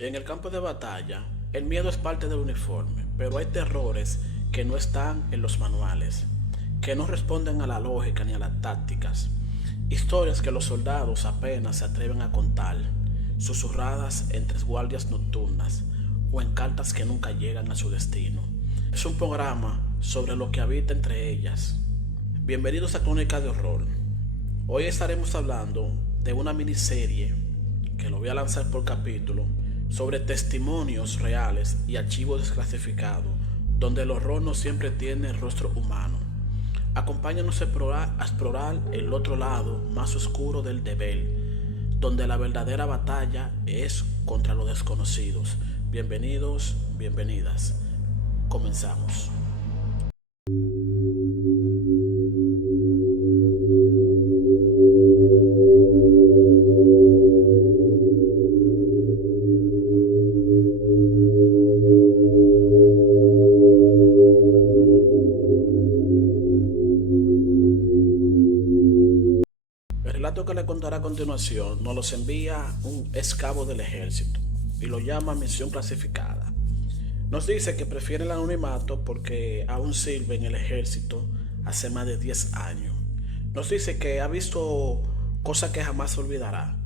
En el campo de batalla, el miedo es parte del uniforme, pero hay terrores que no están en los manuales, que no responden a la lógica ni a las tácticas. Historias que los soldados apenas se atreven a contar, susurradas entre guardias nocturnas o en cartas que nunca llegan a su destino. Es un programa sobre lo que habita entre ellas. Bienvenidos a Crónica de Horror. Hoy estaremos hablando de una miniserie que lo voy a lanzar por capítulo sobre testimonios reales y archivos desclasificados, donde el horror no siempre tiene rostro humano. Acompáñanos a explorar el otro lado más oscuro del deber, donde la verdadera batalla es contra los desconocidos. Bienvenidos, bienvenidas. Comenzamos. El relato que le contaré a continuación nos los envía un ex cabo del ejército y lo llama misión clasificada. Nos dice que prefiere el anonimato porque aún sirve en el ejército hace más de 10 años. Nos dice que ha visto cosas que jamás olvidará.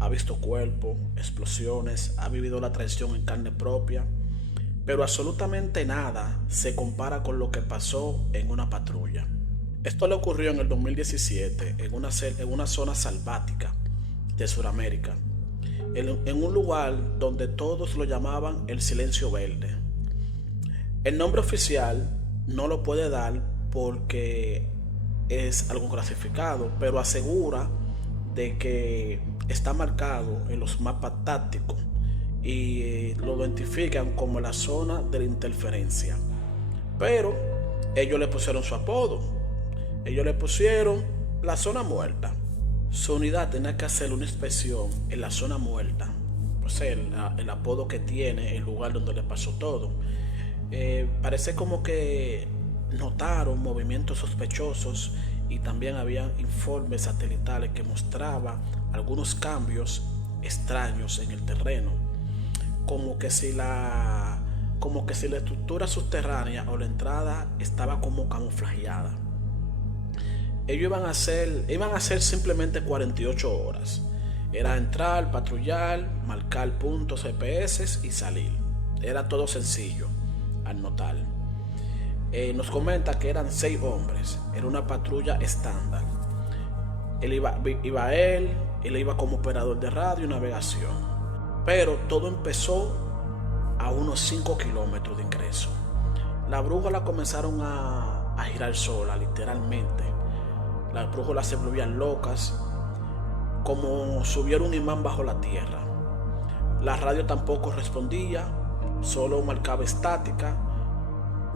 Ha visto cuerpos, explosiones, ha vivido la traición en carne propia, pero absolutamente nada se compara con lo que pasó en una patrulla. Esto le ocurrió en el 2017 en una zona selvática de Sudamérica, en un lugar donde todos lo llamaban el Silencio Verde. El nombre oficial no lo puede dar porque es algo clasificado, pero asegura de que está marcado en los mapas tácticos y lo identifican como la zona de la interferencia. Pero ellos le pusieron su apodo. Ellos le pusieron la zona muerta. Su unidad tenía que hacer una inspección en la zona muerta. O sea, el apodo que tiene, el lugar donde le pasó todo. Parece como que notaron movimientos sospechosos y también había informes satelitales que mostraban algunos cambios extraños en el terreno. Como que si la estructura subterránea o la entrada estaba como camuflajeada. Ellos iban a hacer simplemente 48 horas. Era entrar, patrullar, marcar puntos GPS y salir. Era todo sencillo al notar. Nos comenta que eran 6 hombres. Era una patrulla estándar. Él iba como operador de radio y navegación. Pero todo empezó a unos 5 kilómetros de ingreso. Las brújulas comenzaron a girar sola, literalmente. Las brújulas se volvían locas, como si hubiera un imán bajo la tierra. La radio tampoco respondía, solo marcaba estática,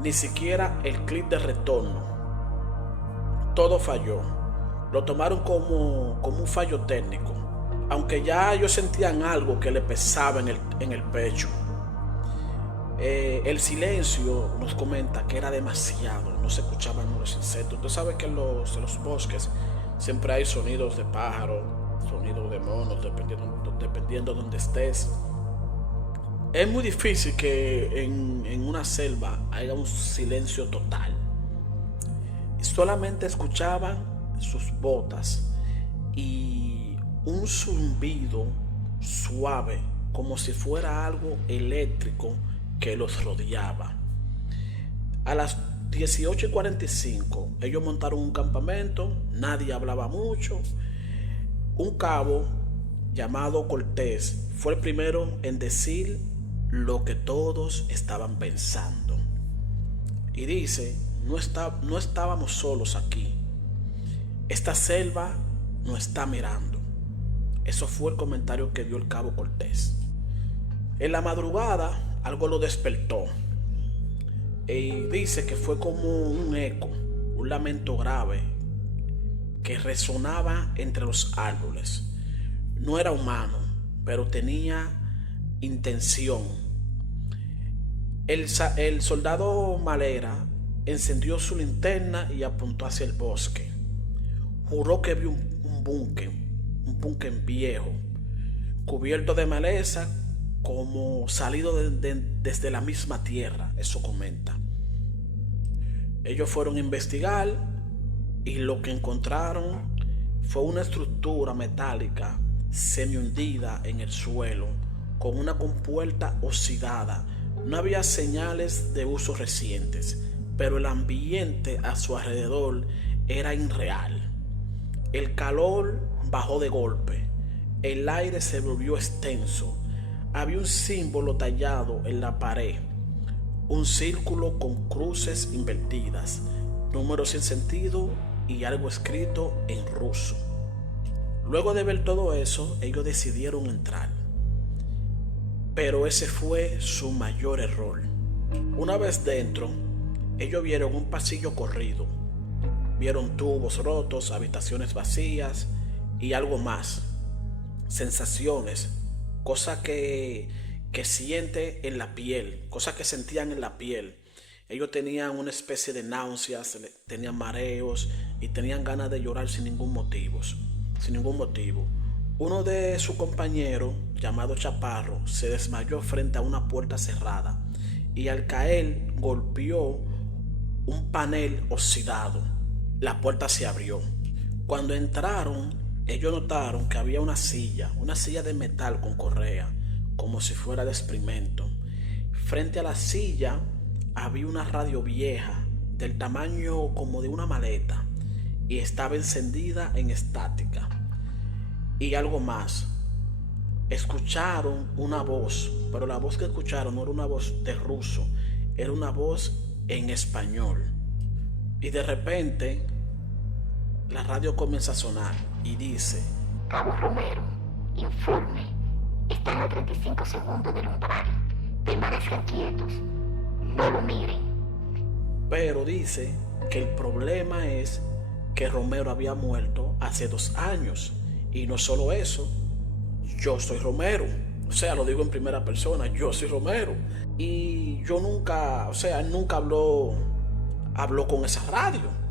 ni siquiera el clic de retorno. Todo falló. Lo tomaron como un fallo técnico, aunque ya ellos sentían algo que le pesaba en el pecho. El silencio nos comenta que era demasiado, no se escuchaban los insectos. Usted sabe que en los bosques siempre hay sonidos de pájaros, sonidos de monos, dependiendo de donde estés. Es muy difícil que en una selva haya un silencio total. Solamente escuchaban sus botas y un zumbido suave, como si fuera algo eléctrico que los rodeaba. A las 18:45 ellos montaron un campamento, nadie hablaba mucho. Un cabo llamado Cortés fue el primero en decir lo que todos estaban pensando. Y dice, no estábamos solos aquí. Esta selva nos está mirando. Eso fue el comentario que dio el cabo Cortés. En la madrugada algo lo despertó y dice que fue como un eco, un lamento grave que resonaba entre los árboles. No era humano, pero tenía intención. El soldado Malera encendió su linterna y apuntó hacia el bosque. Juró que vio un búnker viejo, cubierto de maleza, como salido desde la misma tierra, eso comenta. Ellos fueron a investigar y lo que encontraron fue una estructura metálica semi hundida en el suelo con una compuerta oxidada. No había señales de usos recientes, pero el ambiente a su alrededor era irreal. El calor bajó de golpe, el aire se volvió extenso. Había un símbolo tallado en la pared, un círculo con cruces invertidas, números sin sentido y algo escrito en ruso. Luego de ver todo eso, ellos decidieron entrar. Pero ese fue su mayor error. Una vez dentro, ellos vieron un pasillo corrido. Vieron tubos rotos, habitaciones vacías y algo más. Sensaciones, cosas que siente en la piel, cosas que sentían en la piel. Ellos tenían una especie de náuseas, tenían mareos y tenían ganas de llorar sin ningún motivo. Uno de sus compañeros, llamado Chaparro, se desmayó frente a una puerta cerrada y al caer golpeó un panel oxidado. La puerta se abrió. Cuando entraron, ellos notaron que había una silla de metal con correa, como si fuera de experimento. Frente a la silla había una radio vieja, del tamaño como de una maleta, y estaba encendida en estática. Y algo más, escucharon una voz, pero la voz que escucharon no era una voz de ruso, era una voz en español. Y de repente, la radio comienza a sonar y dice: Cabo Romero, informe. Están a 35 segundos del umbral. Permanezcan quietos. No lo miren. Pero dice que el problema es que Romero había muerto hace 2 años. Y no solo eso, yo soy Romero. O sea, lo digo en primera persona, yo soy Romero. Y yo nunca, él nunca habló con esa radio.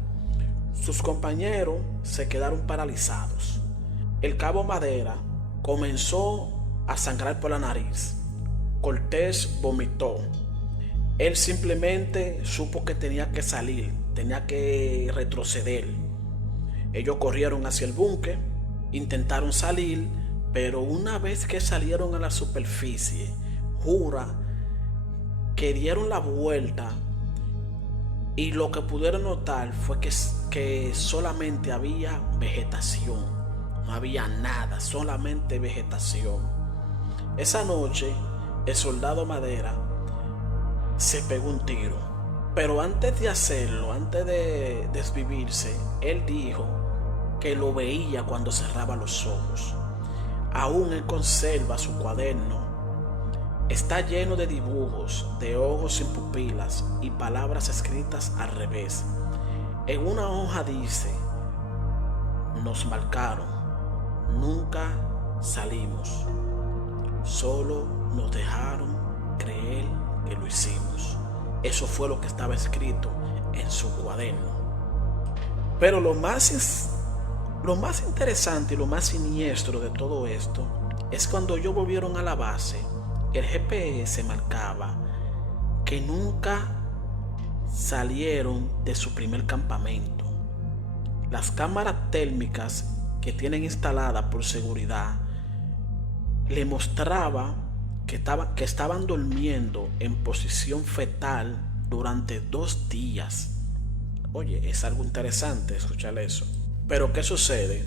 Sus compañeros se quedaron paralizados. El cabo Madera comenzó a sangrar por la nariz. Cortés vomitó. Él simplemente supo que tenía que salir, tenía que retroceder. Ellos corrieron hacia el búnker, intentaron salir, pero una vez que salieron a la superficie, jura que dieron la vuelta y lo que pudieron notar fue que solamente había vegetación, no había nada, solamente vegetación. Esa noche el soldado Madera se pegó un tiro, pero antes de hacerlo, antes de desvivirse, él dijo que lo veía cuando cerraba los ojos. Aún él conserva su cuaderno. Está lleno de dibujos, de ojos sin pupilas y palabras escritas al revés. En una hoja dice: nos marcaron, nunca salimos, solo nos dejaron creer que lo hicimos. Eso fue lo que estaba escrito en su cuaderno. Pero lo más interesante y lo más siniestro de todo esto es cuando ellos volvieron a la base. El GPS marcaba que nunca salieron de su primer campamento. Las cámaras térmicas que tienen instaladas por seguridad le mostraba que estaban durmiendo en posición fetal durante 2 días. Oye, es algo interesante escuchar eso. Pero ¿qué sucede?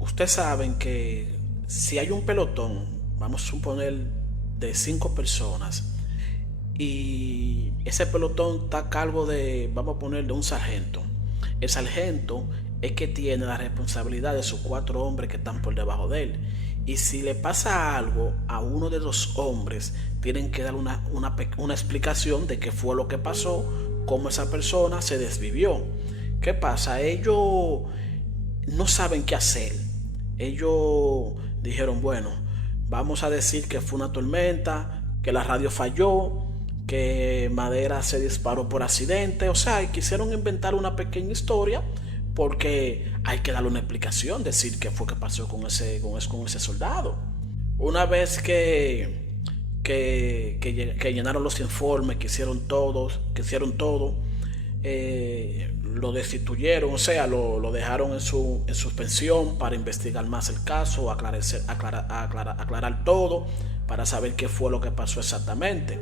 Ustedes saben que si hay un pelotón, vamos a suponer de 5 personas, y ese pelotón está a cargo de, vamos a poner, de un sargento. El sargento es que tiene la responsabilidad de sus 4 hombres que están por debajo de él. Y si le pasa algo a uno de los hombres, tienen que dar una explicación de qué fue lo que pasó, cómo esa persona se desvivió. ¿Qué pasa? Ellos no saben qué hacer. Ellos dijeron, bueno, vamos a decir que fue una tormenta, que la radio falló, que Madera se disparó por accidente. O sea, quisieron inventar una pequeña historia porque hay que darle una explicación, decir qué fue que pasó con ese soldado. Una vez que llenaron los informes, que hicieron todo, lo destituyeron, o sea, lo dejaron en suspensión para investigar más el caso, aclarar todo, para saber qué fue lo que pasó exactamente.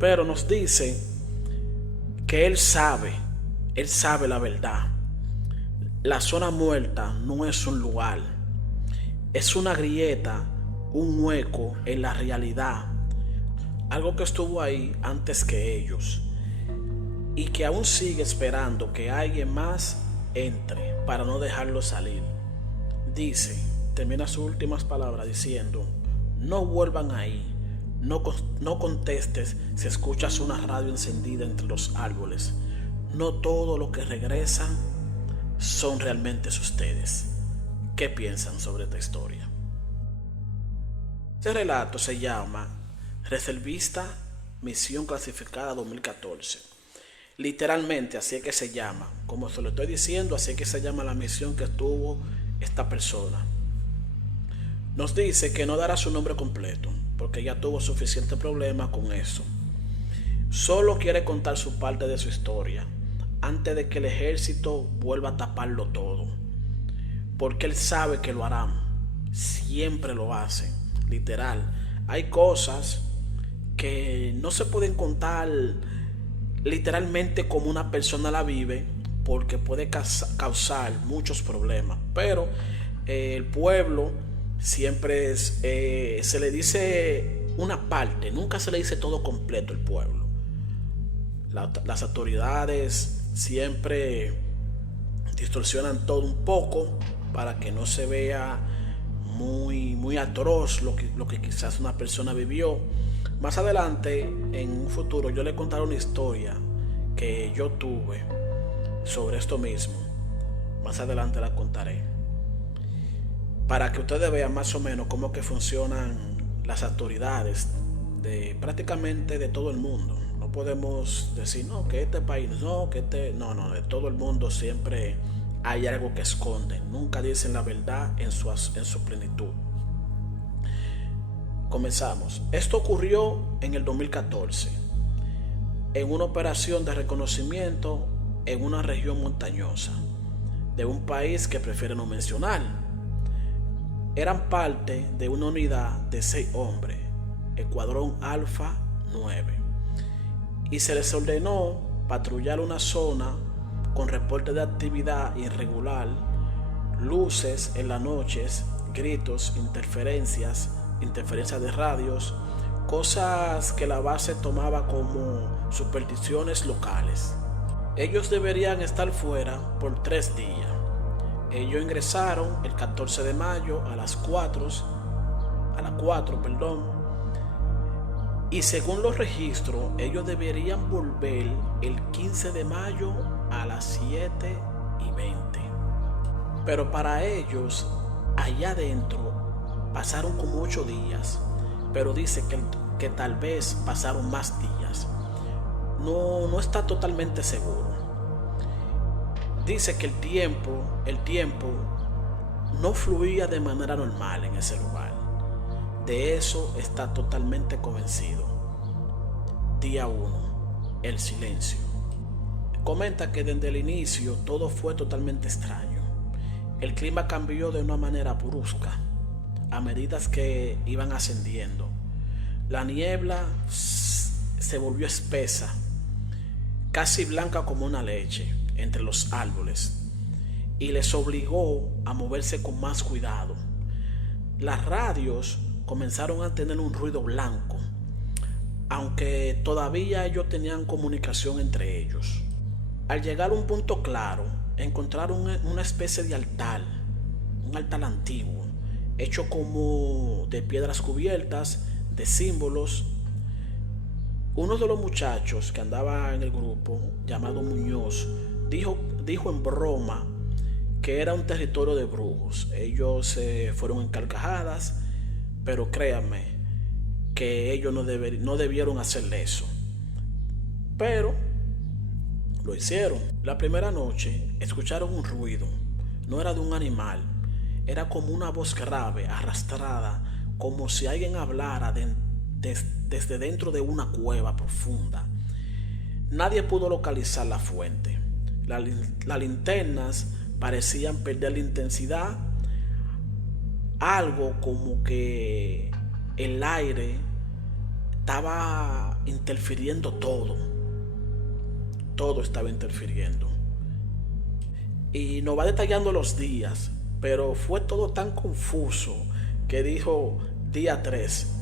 Pero nos dice que él sabe la verdad. La zona muerta no es un lugar, es una grieta, un hueco en la realidad, algo que estuvo ahí antes que ellos y que aún sigue esperando que alguien más entre para no dejarlo salir. Dice, termina sus últimas palabras diciendo: no vuelvan ahí, no contestes si escuchas una radio encendida entre los árboles. No todo lo que regresan son realmente ustedes. ¿Qué piensan sobre esta historia? Este relato se llama Reservista Misión Clasificada 2014. Literalmente así es que se llama. Como se lo estoy diciendo, así es que se llama la misión que tuvo esta persona. Nos dice que no dará su nombre completo, porque ya tuvo suficiente problema con eso. Solo quiere contar su parte de su historia, antes de que el ejército vuelva a taparlo todo. Porque él sabe que lo harán. Siempre lo hacen. Literal. Hay cosas que no se pueden contar literalmente como una persona la vive, porque puede causar muchos problemas. Pero el pueblo siempre se le dice una parte, nunca se le dice todo completo el pueblo. Las autoridades siempre distorsionan todo un poco para que no se vea muy atroz lo que quizás una persona vivió. Más adelante, en un futuro, yo le contaré una historia que yo tuve sobre esto mismo. Más adelante la contaré, para que ustedes vean más o menos cómo que funcionan las autoridades de prácticamente de todo el mundo. No podemos decir, no, que este país, no, no, de todo el mundo siempre hay algo que esconden. Nunca dicen la verdad en su plenitud. Comenzamos. Esto ocurrió en el 2014, en una operación de reconocimiento en una región montañosa de un país que prefiere no mencionar. Eran parte de una unidad de 6 hombres, Escuadrón Alfa 9, y se les ordenó patrullar una zona con reporte de actividad irregular, luces en las noches, gritos, interferencias de radios, cosas que la base tomaba como supersticiones locales. Ellos deberían estar fuera por 3 días. Ellos ingresaron el 14 de mayo a las 4, y según los registros, ellos deberían volver el 15 de mayo a las 7:20. Pero para ellos, allá adentro, pasaron como 8 días, pero dice que tal vez pasaron más días. No está totalmente seguro. Dice que el tiempo no fluía de manera normal en ese lugar. De eso está totalmente convencido. Día 1. El silencio. Comenta que desde el inicio todo fue totalmente extraño. El clima cambió de una manera brusca a medida que iban ascendiendo. La niebla se volvió espesa, casi blanca como una leche, entre los árboles, y les obligó a moverse con más cuidado. Las radios comenzaron a tener un ruido blanco, aunque todavía ellos tenían comunicación entre ellos. Al llegar a un punto claro, encontraron una especie de altar, un altar antiguo, hecho como de piedras cubiertas, de símbolos. Uno de los muchachos que andaba en el grupo, llamado Muñoz, dijo en broma que era un territorio de brujos. Ellos se fueron en carcajadas, pero créanme que ellos no debieron hacerle eso. Pero lo hicieron. La primera noche escucharon un ruido. No era de un animal, era como una voz grave, arrastrada, como si alguien hablara desde dentro de una cueva profunda. Nadie pudo localizar la fuente. Las linternas parecían perder la intensidad, algo como que el aire estaba interfiriendo todo estaba interfiriendo. Y nos va detallando los días, pero fue todo tan confuso que dijo día 3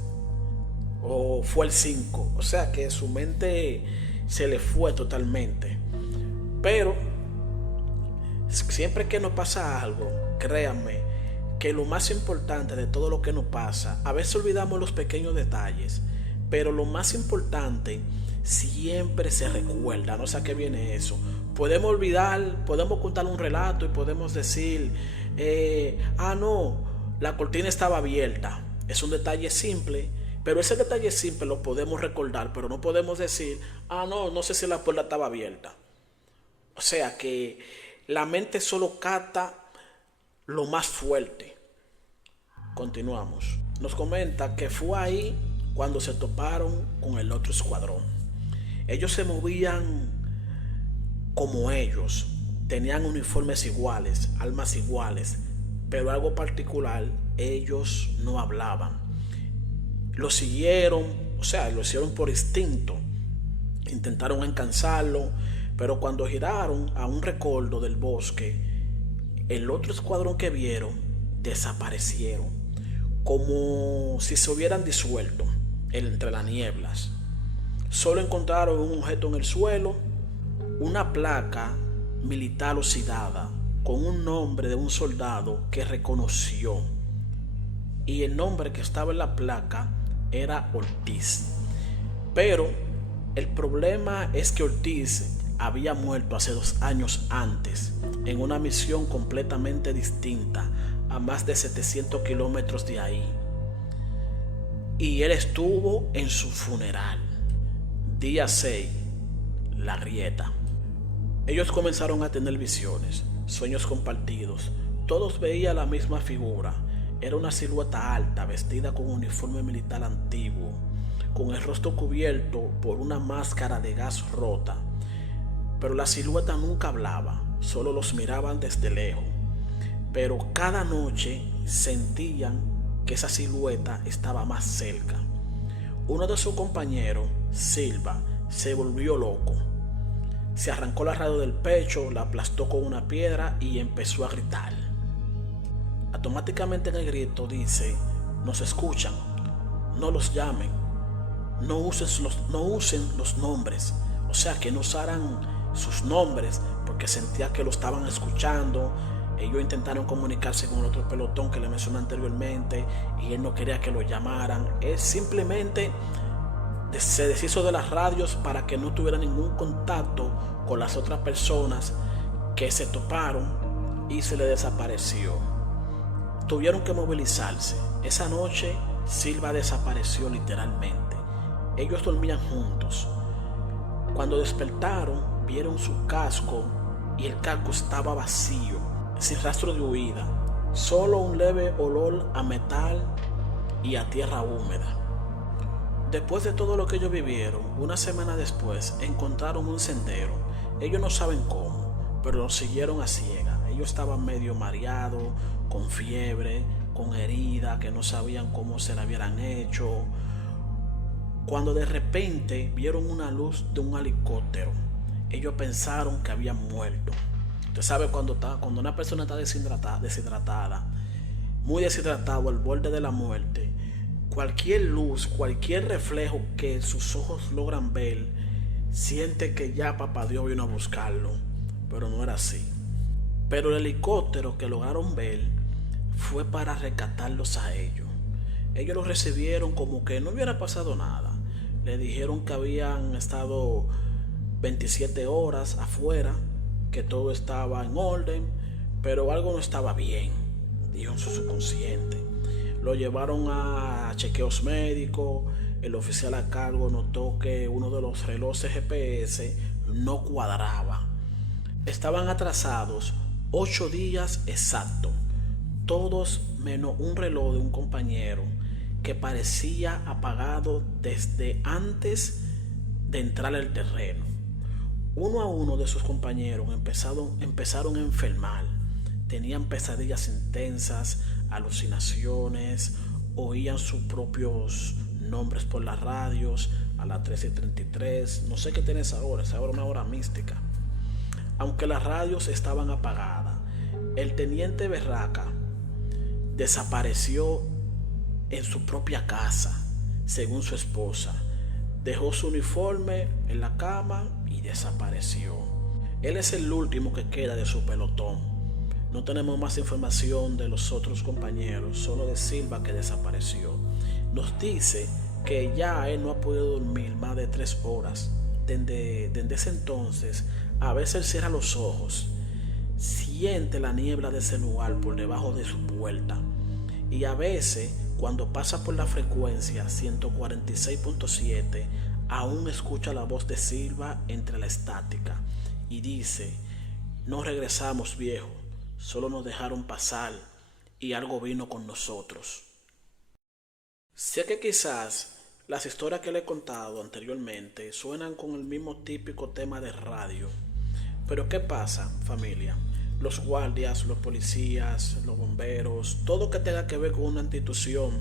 o fue el 5, o sea que su mente se le fue totalmente. Pero siempre que nos pasa algo, créanme que lo más importante de todo lo que nos pasa, a veces olvidamos los pequeños detalles, pero lo más importante siempre se recuerda. No sé a qué viene eso. Podemos olvidar, podemos contar un relato y podemos decir, no, la cortina estaba abierta. Es un detalle simple, pero ese detalle simple lo podemos recordar, pero no podemos decir, no sé si la puerta estaba abierta. O sea que la mente solo capta lo más fuerte. Continuamos. Nos comenta que fue ahí cuando se toparon con el otro escuadrón. Ellos se movían como ellos, tenían uniformes iguales, armas iguales, pero algo particular, ellos no hablaban. Lo siguieron, lo hicieron por instinto. Intentaron alcanzarlo, pero cuando giraron a un recodo del bosque, el otro escuadrón que vieron desaparecieron, como si se hubieran disuelto entre las nieblas. Solo encontraron un objeto en el suelo, una placa militar oxidada con un nombre de un soldado que reconoció, y el nombre que estaba en la placa era Ortiz. Pero el problema es que Ortiz había muerto hace 2 años antes en una misión completamente distinta a más de 700 kilómetros de ahí, y él estuvo en su funeral. Día 6, la grieta. Ellos comenzaron a tener visiones, sueños compartidos. Todos veían la misma figura. Era una silueta alta, vestida con un uniforme militar antiguo, con el rostro cubierto por una máscara de gas rota. Pero la silueta nunca hablaba, solo los miraban desde lejos. Pero cada noche sentían que esa silueta estaba más cerca. Uno de sus compañeros, Silva, se volvió loco. Se arrancó la radio del pecho, la aplastó con una piedra y empezó a gritar. Automáticamente en el grito dice: nos escuchan, no los llamen, no usen los nombres. O sea, que no usaran sus nombres, porque sentía que lo estaban escuchando. Ellos intentaron comunicarse con el otro pelotón que le mencioné anteriormente y él no quería que lo llamaran. Él simplemente se deshizo de las radios para que no tuviera ningún contacto con las otras personas que se toparon, y se le desapareció. Tuvieron que movilizarse. Esa noche Silva desapareció literalmente. Ellos dormían juntos. Cuando despertaron, vieron su casco y el casco estaba vacío, sin rastro de huida, solo un leve olor a metal y a tierra húmeda. Después de todo lo que ellos vivieron, una semana después encontraron un sendero. Ellos no saben cómo, pero lo siguieron a ciegas. Ellos estaban medio mareados, con fiebre, con heridas que no sabían cómo se la hubieran hecho, cuando de repente vieron una luz de un helicóptero. Ellos pensaron que habían muerto. Usted sabe cuando una persona está deshidratada, muy deshidratado, al borde de la muerte, cualquier luz, cualquier reflejo que sus ojos logran ver, siente que ya papá Dios vino a buscarlo, pero no era así. Pero el helicóptero que lograron ver fue para rescatarlos a ellos. Ellos los recibieron como que no hubiera pasado nada. Le dijeron que habían estado 27 horas afuera, que todo estaba en orden, pero algo no estaba bien, dijo en su subconsciente. Lo llevaron a chequeos médicos. El oficial a cargo notó que uno de los relojes GPS no cuadraba. Estaban atrasados 8 días exactos, todos menos un reloj de un compañero que parecía apagado desde antes de entrar al terreno. Uno a uno de sus compañeros empezaron a enfermar. Tenían pesadillas intensas, alucinaciones, oían sus propios nombres por las radios a las 13:33. No sé qué tienes ahora, es ahora una hora mística. Aunque las radios estaban apagadas, el teniente Berraca desapareció en su propia casa, según su esposa. Dejó su uniforme en la cama y desapareció. Él es el último que queda de su pelotón. No tenemos más información de los otros compañeros, solo de Silva, que desapareció. Nos dice que ya él no ha podido dormir más de 3 horas. Desde ese entonces, a veces él cierra los ojos, siente la niebla de ese lugar por debajo de su puerta, y a veces cuando pasa por la frecuencia 146.7 aún escucha la voz de Silva entre la estática y dice: no regresamos, viejo, solo nos dejaron pasar y algo vino con nosotros. Sé que quizás las historias que le he contado anteriormente suenan con el mismo típico tema de radio, pero ¿qué pasa, familia? Los guardias, los policías, los bomberos, todo que tenga que ver con una institución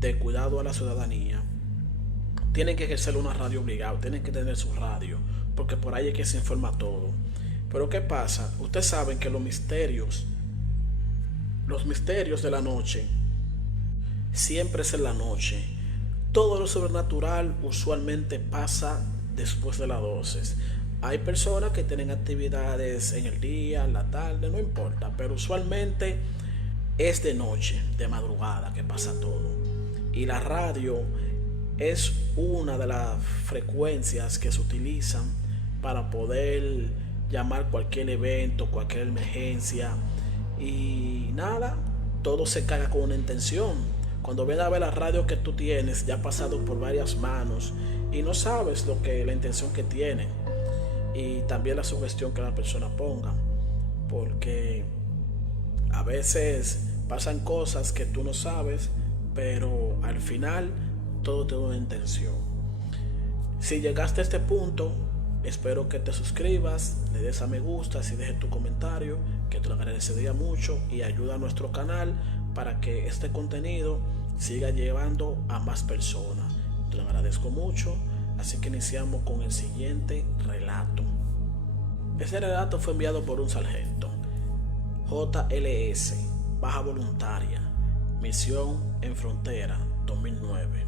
de cuidado a la ciudadanía, tienen que ejercer una radio obligada, tienen que tener su radio, porque por ahí es que se informa todo. Pero ¿qué pasa? Ustedes saben que los misterios de la noche siempre es en la noche. Todo lo sobrenatural usualmente pasa después de las 12. Hay personas que tienen actividades en el día, en la tarde, no importa, pero usualmente es de noche, de madrugada que pasa todo. Y la radio es una de las frecuencias que se utilizan para poder llamar cualquier evento, cualquier emergencia. Y nada, todo se carga con una intención. Cuando ven a ver la radio que tú tienes, ya ha pasado por varias manos y no sabes la intención que tiene. Y también la sugestión que la persona ponga, porque a veces pasan cosas que tú no sabes, pero al final todo tiene una intención. Si llegaste a este punto, espero que te suscribas, le des a me gusta, si dejes tu comentario, que te lo agradecería mucho y ayuda a nuestro canal para que este contenido siga llevando a más personas. Te lo agradezco mucho. Así que iniciamos con el siguiente relato. Este relato fue enviado por un sargento, JLS, Baja Voluntaria, Misión en Frontera, 2009.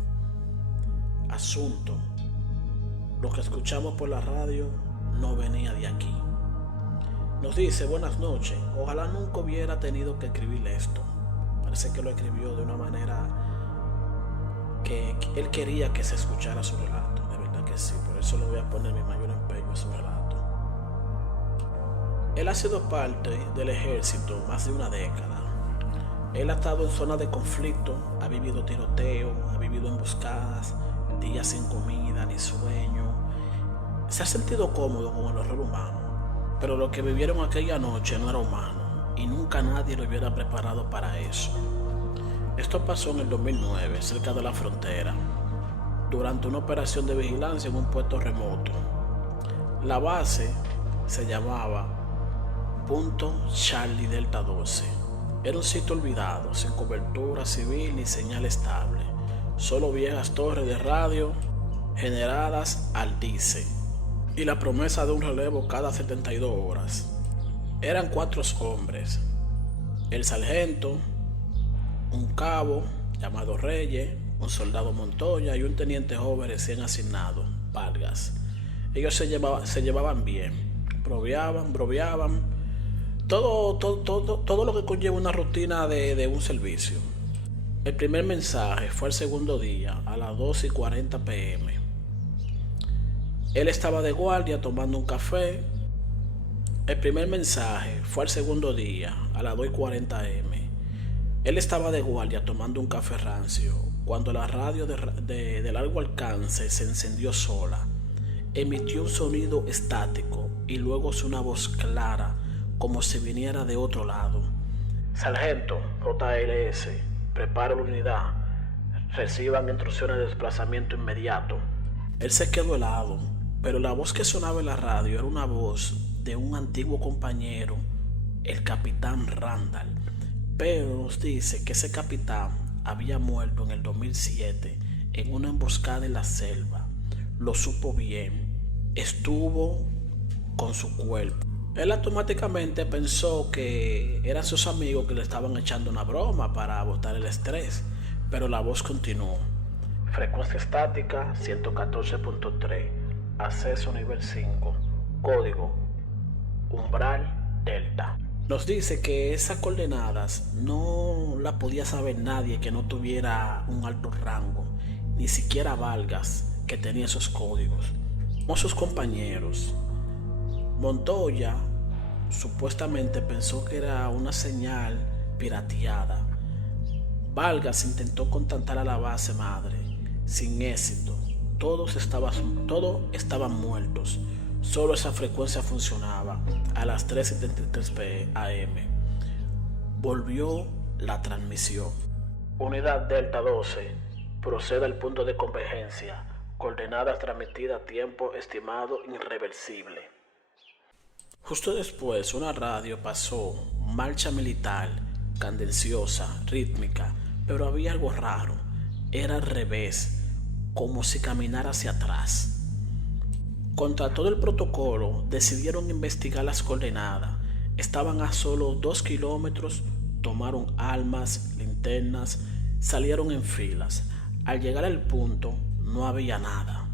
Asunto: lo que escuchamos por la radio no venía de aquí. Nos dice: buenas noches, ojalá nunca hubiera tenido que escribir esto. Parece que lo escribió de una manera que él quería que se escuchara su relato. Sí, por eso le voy a poner mi mayor empeño a su relato. Él ha sido parte del ejército más de una década. Él ha estado en zonas de conflicto, ha vivido tiroteo, ha vivido emboscadas, días sin comida ni sueño. Se ha sentido cómodo con el horror humano, pero lo que vivieron aquella noche no era humano y nunca nadie lo hubiera preparado para eso. Esto pasó en el 2009, cerca de la frontera, durante una operación de vigilancia en un puesto remoto. La base se llamaba Punto Charlie Delta 12. Era un sitio olvidado, sin cobertura civil ni señal estable, solo viejas torres de radio generadas al diésel y la promesa de un relevo cada 72 horas. Eran 4 hombres: el sargento, un cabo llamado Reyes, un soldado Montoya y un teniente joven recién asignado, Vargas. Ellos se llevaban bien, bromeaban, todo lo que conlleva una rutina de un servicio. El primer mensaje fue el segundo día, a las 2:40 p.m. Él estaba de guardia tomando un café. El primer mensaje fue el segundo día, a las 2:40 m. Él estaba de guardia tomando un café rancio, cuando la radio de largo alcance se encendió sola. Emitió un sonido estático y luego una voz clara, como si viniera de otro lado. Sargento, JLS, prepara la unidad. Reciban instrucciones de desplazamiento inmediato. Él se quedó helado, pero la voz que sonaba en la radio era una voz de un antiguo compañero, el capitán Randall. Pero nos dice que ese capitán había muerto en el 2007 en una emboscada en la selva. Lo supo bien. Estuvo con su cuerpo. Él automáticamente pensó que eran sus amigos que le estaban echando una broma para botar el estrés, pero la voz continuó. Frecuencia estática 114.3, acceso nivel 5, código umbral delta. Nos dice que esas coordenadas no la podía saber nadie que no tuviera un alto rango, ni siquiera Vargas, que tenía esos códigos, no sus compañeros. Montoya supuestamente pensó que era una señal pirateada. Vargas intentó contactar a la base madre, sin éxito. Todos estaban muertos. Solo esa frecuencia funcionaba a las 3:73 am. Volvió la transmisión. Unidad Delta 12, proceda al punto de convergencia. Coordenadas transmitidas a tiempo estimado irreversible. Justo después una radio pasó, marcha militar, cadenciosa, rítmica, pero había algo raro. Era al revés, como si caminara hacia atrás. Contra todo el protocolo, decidieron investigar las coordenadas. Estaban a solo 2 kilómetros, tomaron armas, linternas, salieron en filas. Al llegar al punto, no había nada.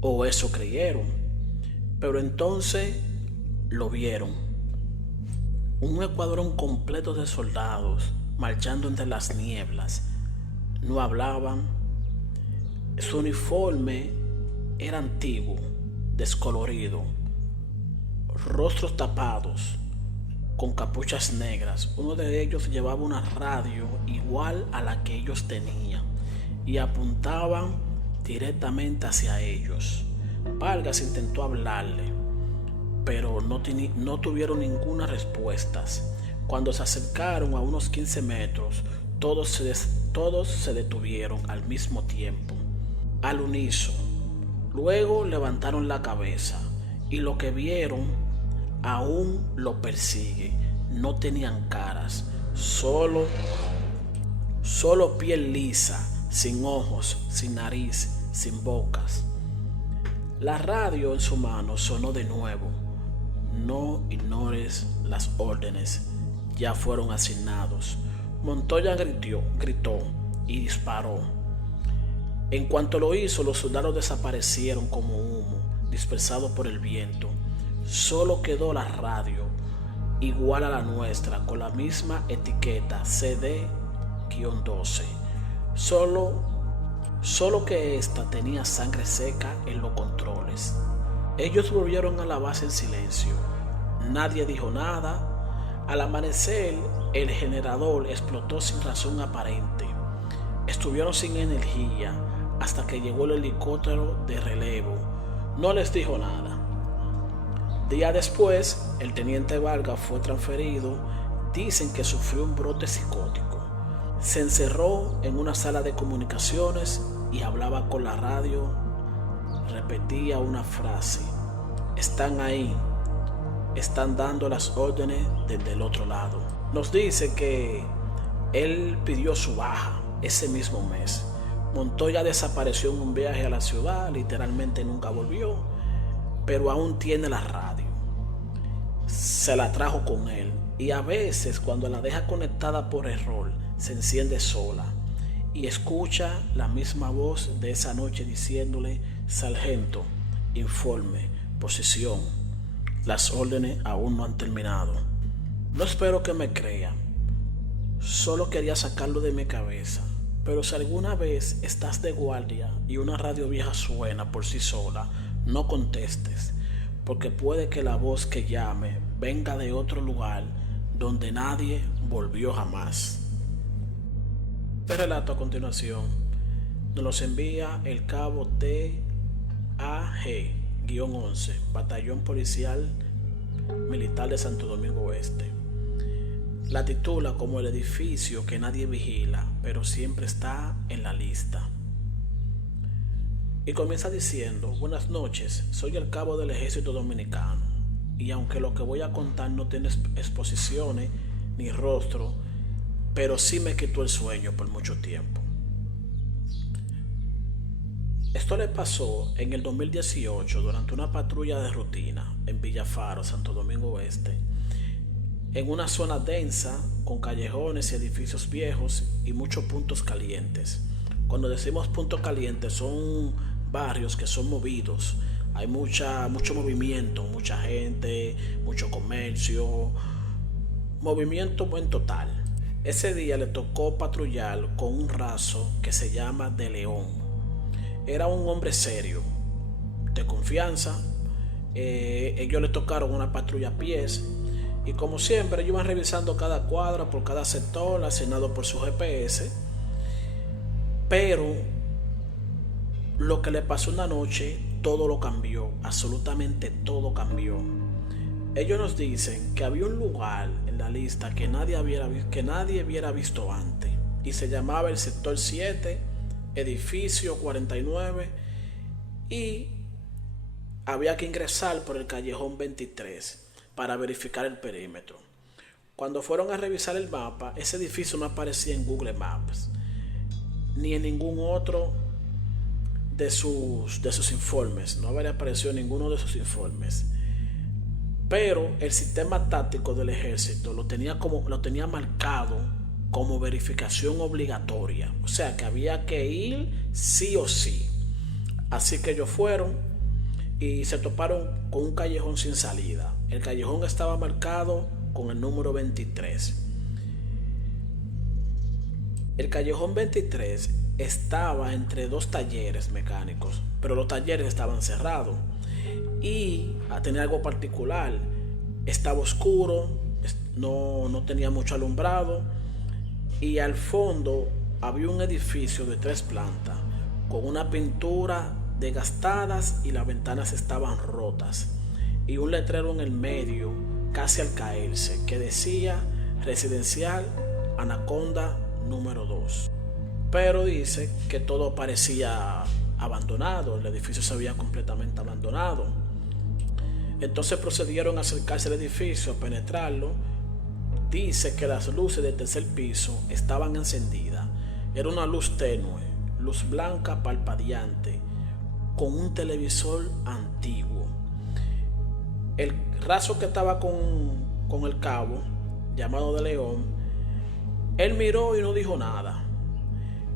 O eso creyeron. Pero entonces lo vieron. Un escuadrón completo de soldados marchando entre las nieblas. No hablaban. Su uniforme era antiguo, descolorido, rostros tapados, con capuchas negras. Uno de ellos llevaba una radio igual a la que ellos tenían y apuntaban directamente hacia ellos. Vargas intentó hablarle, pero no tuvieron ninguna respuesta. Cuando se acercaron a unos 15 metros, todos se detuvieron al mismo tiempo, al unísono. Luego levantaron la cabeza y lo que vieron aún lo persigue. No tenían caras, solo piel lisa, sin ojos, sin nariz, sin bocas. La radio en su mano sonó de nuevo. No ignores las órdenes, ya fueron asignados. Montoya gritó y disparó. En cuanto lo hizo, los soldados desaparecieron como humo, dispersados por el viento. Solo quedó la radio, igual a la nuestra, con la misma etiqueta CD-12. Solo que esta tenía sangre seca en los controles. Ellos volvieron a la base en silencio. Nadie dijo nada. Al amanecer, el generador explotó sin razón aparente. Estuvieron sin energía hasta que llegó el helicóptero de relevo. No les dijo nada. Días después, el teniente Vargas fue transferido. Dicen que sufrió un brote psicótico. Se encerró en una sala de comunicaciones y hablaba con la radio. Repetía una frase: están ahí, están dando las órdenes desde el otro lado. Nos dice que él pidió su baja ese mismo mes. Montoya desapareció en un viaje a la ciudad, literalmente nunca volvió, pero aún tiene la radio. Se la trajo con él y a veces cuando la deja conectada por error, se enciende sola y escucha la misma voz de esa noche diciéndole: sargento, informe, posición, las órdenes aún no han terminado. No espero que me crean, solo quería sacarlo de mi cabeza. Pero si alguna vez estás de guardia y una radio vieja suena por sí sola, no contestes, porque puede que la voz que llame venga de otro lugar donde nadie volvió jamás. Este relato a continuación nos los envía el cabo TAG-11, Batallón Policial Militar de Santo Domingo Oeste. La titula como el edificio que nadie vigila, pero siempre está en la lista. Y comienza diciendo: buenas noches, soy el cabo del ejército dominicano, y aunque lo que voy a contar no tiene exposiciones ni rostro, pero sí me quitó el sueño por mucho tiempo. Esto le pasó en el 2018 durante una patrulla de rutina en Villafaro, Santo Domingo Oeste, en una zona densa con callejones y edificios viejos y muchos puntos calientes. Cuando decimos puntos calientes son barrios que son movidos, hay mucho movimiento, mucha gente, mucho comercio, movimiento en total. Ese día le tocó patrullar con un raso que se llama De León. Era un hombre serio, de confianza. Ellos le tocaron una patrulla a pies y como siempre ellos iban revisando cada cuadra por cada sector asignado por su GPS. Pero lo que le pasó una noche, todo lo cambió, absolutamente todo cambió. Ellos nos dicen que había un lugar en la lista que nadie hubiera visto antes y se llamaba el sector 7, edificio 49, y había que ingresar por el callejón 23 para verificar el perímetro. Cuando fueron a revisar el mapa, ese edificio no aparecía en Google Maps ni en ningún otro de sus informes. No había aparecido en ninguno de sus informes. Pero el sistema táctico del ejército lo tenía marcado como verificación obligatoria. O sea que había que ir sí o sí. Así que ellos fueron y se toparon con un callejón sin salida. El callejón estaba marcado con el número 23. El callejón 23 estaba entre dos talleres mecánicos, pero los talleres estaban cerrados y tenía algo particular. Estaba oscuro, no tenía mucho alumbrado, y al fondo había un edificio de 3 plantas con una pintura desgastadas y las ventanas estaban rotas y un letrero en el medio casi al caerse que decía Residencial Anaconda número 2. Pero dice que todo parecía abandonado, el edificio se había completamente abandonado. Entonces procedieron a acercarse al edificio, a penetrarlo. Dice que las luces del tercer piso estaban encendidas. Era una luz tenue, luz blanca parpadeante, con un televisor antiguo. El raso que estaba con el cabo, llamado De León, él miró y no dijo nada,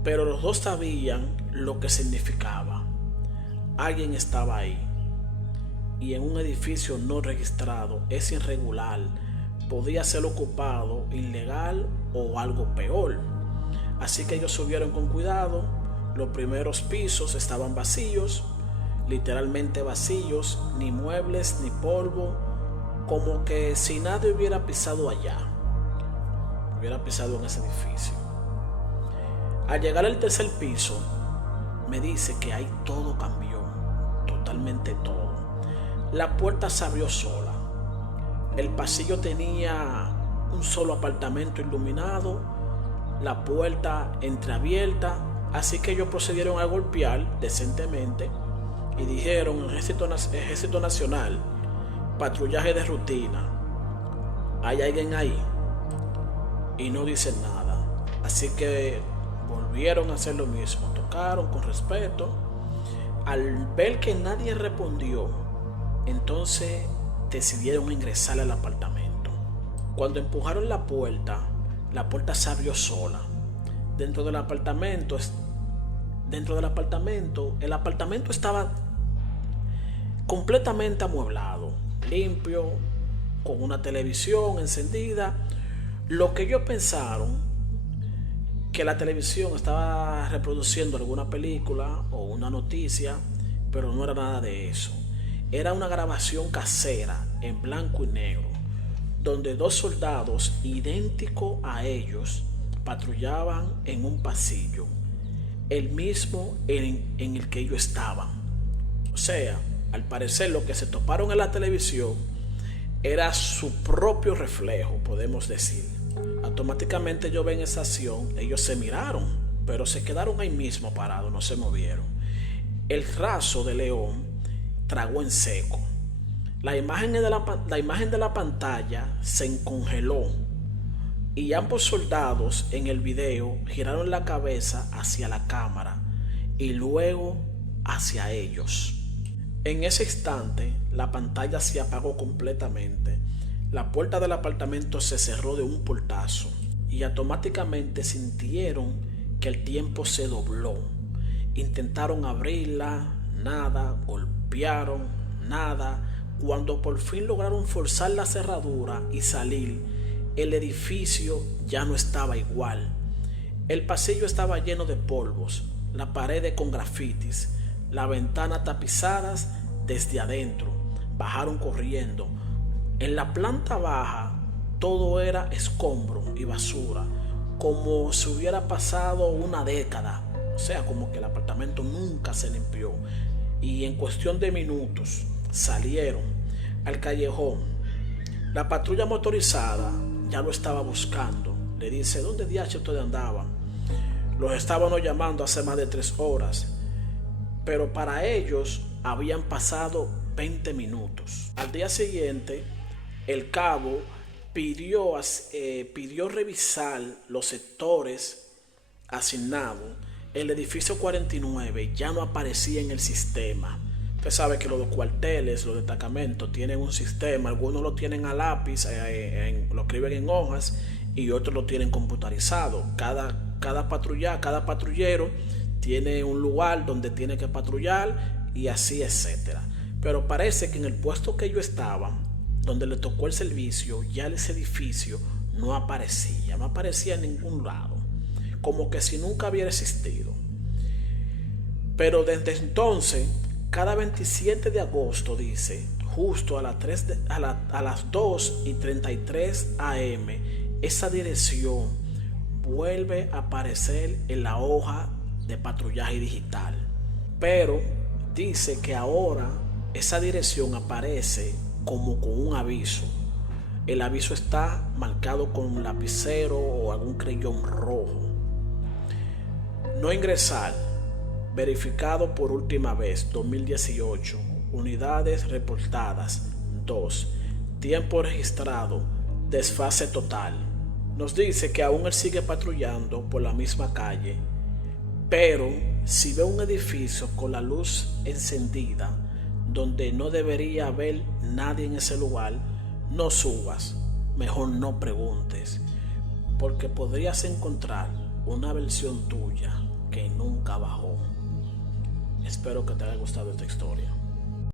pero los dos sabían lo que significaba. Alguien estaba ahí, y en un edificio no registrado es irregular, podía ser ocupado, ilegal o algo peor. Así que ellos subieron con cuidado. Los primeros pisos estaban vacíos, literalmente vacíos, ni muebles ni polvo, como que si nadie hubiera pisado allá, hubiera pisado en ese edificio. Al llegar al tercer piso, me dice que ahí todo cambió, totalmente todo. La puerta se abrió sola. El pasillo tenía un solo apartamento iluminado, la puerta entreabierta, así que ellos procedieron a golpear decentemente y dijeron: Ejército Nacional, patrullaje de rutina, ¿hay alguien ahí? Y no dicen nada. Así que volvieron a hacer lo mismo, tocaron con respeto. Al ver que nadie respondió, entonces decidieron ingresar al apartamento. Cuando empujaron la puerta se abrió sola. Dentro del apartamento, el apartamento estaba completamente amueblado, limpio, con una televisión encendida. Lo que ellos pensaron que la televisión estaba reproduciendo alguna película o una noticia, pero no era nada de eso. Era una grabación casera en blanco y negro, donde 2 soldados idénticos a ellos patrullaban en un pasillo, el mismo en el que ellos estaban. O sea, al parecer lo que se toparon en la televisión era su propio reflejo, podemos decir. Automáticamente ellos ven esa acción, ellos se miraron, pero se quedaron ahí mismo parados, no se movieron. El raso de león tragó en seco. La imagen de la pantalla se encongeló y ambos soldados en el video giraron la cabeza hacia la cámara y luego hacia ellos. En ese instante, la pantalla se apagó completamente. La puerta del apartamento se cerró de un portazo y automáticamente sintieron que el tiempo se dobló. Intentaron abrirla, nada, golpearon, nada. Cuando por fin lograron forzar la cerradura y salir, el edificio ya no estaba igual. El pasillo estaba lleno de polvos, las paredes con grafitis, las ventanas tapizadas desde adentro. Bajaron corriendo. En la planta baja todo era escombro y basura, como si hubiera pasado una década. O sea, como que el apartamento nunca se limpió. Y en cuestión de minutos salieron al callejón. La patrulla motorizada ya lo estaba buscando. Le dice: ¿dónde diache ustedes andaban? Los estaban llamando hace más de 3 horas, pero para ellos habían pasado 20 minutos. Al día siguiente, el cabo pidió revisar los sectores asignados. El edificio 49 ya no aparecía en el sistema. Usted sabe que los cuarteles, los destacamentos tienen un sistema. Algunos lo tienen a lápiz, lo escriben en hojas, y otros lo tienen computarizado. Cada patrullero tiene un lugar donde tiene que patrullar y así, etcétera. Pero parece que en el puesto que ellos estaban, donde le tocó el servicio, ya ese edificio no aparecía en ningún lado, como que si nunca hubiera existido. Pero desde entonces, cada 27 de agosto, dice, justo a las 2:33 am, esa dirección vuelve a aparecer en la hoja de patrullaje digital. Pero dice que ahora esa dirección aparece como con un aviso. El aviso está marcado con un lapicero o algún creyón rojo. No ingresar. Verificado por última vez, 2018. Unidades reportadas, 2. Tiempo registrado, desfase total. Nos dice que aún él sigue patrullando por la misma calle, pero si ve un edificio con la luz encendida, donde no debería haber nadie en ese lugar, no subas, mejor no preguntes, porque podrías encontrar una versión tuya que nunca bajó. Espero que te haya gustado esta historia.